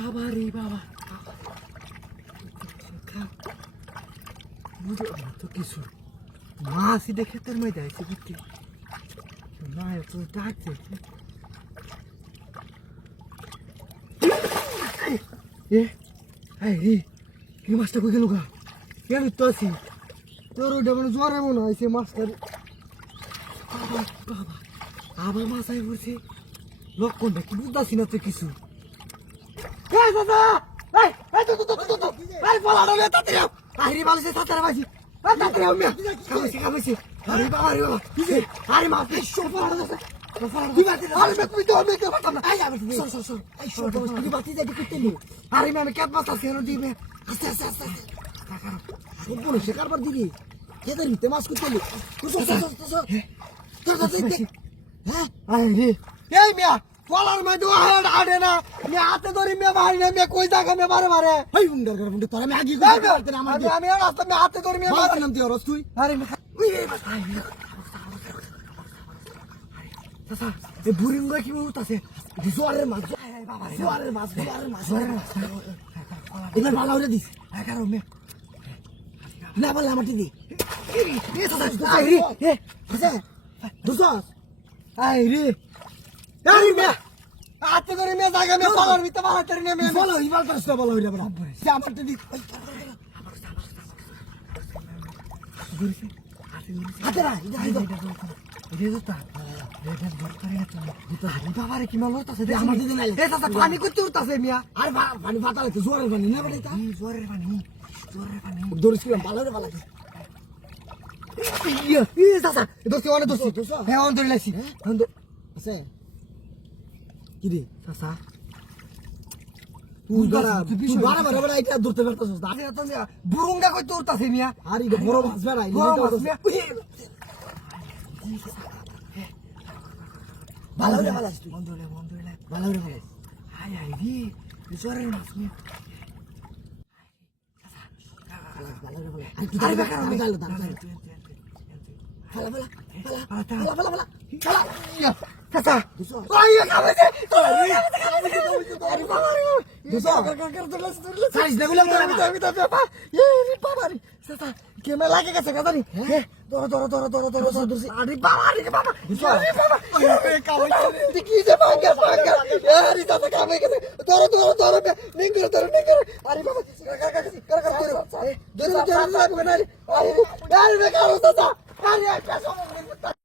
বাবা রে বাবা তো কিছু মাছই দেখে তোর মধ্যে আছে বুঝতে না তো ডাকছে কি মাছটা কই গেল গা আমি তো আছি তোর ওটা মানে জ্বরে মনে হয় সে মাছটা বাবা আবার মাছ আই পড়ছে লক্ষণটা কি বুঝতেছি না তো কিছু দাদা আরে মানুষের সাঁতার বাজি খাবেছি আরে বাবা আরে বাবা আরে মা আমি কেট মাছ আছে দিবে আস্তে আস্তে আস্তে সম্পূর্ণ সে কারবার দিবি খেতের ভিতরে মাছ করতে হ্যাঁ এই মিয়া কলার মধ্যে আড়ে না মিয়া হাতে ধরি মিয়া বাড়ি না মিয়া কই জায়গা মিয়া বারে বারে এই উন্ডার করে মুন্ডে তোরা আমি আগে কই আমি রাস্তা মিয়া হাতে ধরি মিয়া বারে নাম তুই রস তুই আরে চাচা এই বুড়িঙ্গা কি উঠতাছে জোয়ারের মাছ বাবা জোয়ারের মাছ এবার ভালো হইলে দিস কারণ মিয়া না বলে আমার দিদি এ চাচা আই রে এ চাচা দুসস আই রে এই মিয়া আতে করে মে জায়গা মে পালার ভিতরে পালা করে নে মে বলো ইবাল করছ বলো হইলা বড় সে আমার তো দি হাতে না এটা তা রেড বড় করে না তো আরে বাবা রে কি মাল হতাছে আমার দিদি নাই এ চাচা পানি করতে উঠতাছে মিয়া আরে পানি ফাটালে তো জোরের পানি না বলে তা জোরের পানি দৌড়ছিলাম ভালো রে ভালো ই চাচা দোস্তি অনেক দোস্তি হ্যাঁ অন ধরে লাইছি আছে কি রে চাচা তুই বারা বারা এটা ধরতে পারতাছিস না আরে তো বুরুঙ্গা কই তোরতাছে মিয়া আরে বড় মাছ বেড়াই বড় মাছ মিয়া ভালো রে ভালো তুই বন্ধ রে ভালো রে ভালো হাই হাই রে জোরে মাছ মিয়া ভালো রে ভালো আরে বেকার আমি গালো দাম ভালো চাচা ওই খাবেছে আরে বাবা রে দুসা সাইজ দেগুলো আমি তো বাবা এ রে বাবা রে চাচা কেমন লাগে গেছে কথা নি ধরো আরে বাবা রে বাবা আরে বাবা এ কামে কি যে ভাঙ্গা আরে চাচা কামে গেছে ধরো নিং ধরো আরে বাবা ধরো আরে বেকার চাচা আরে একটা সময়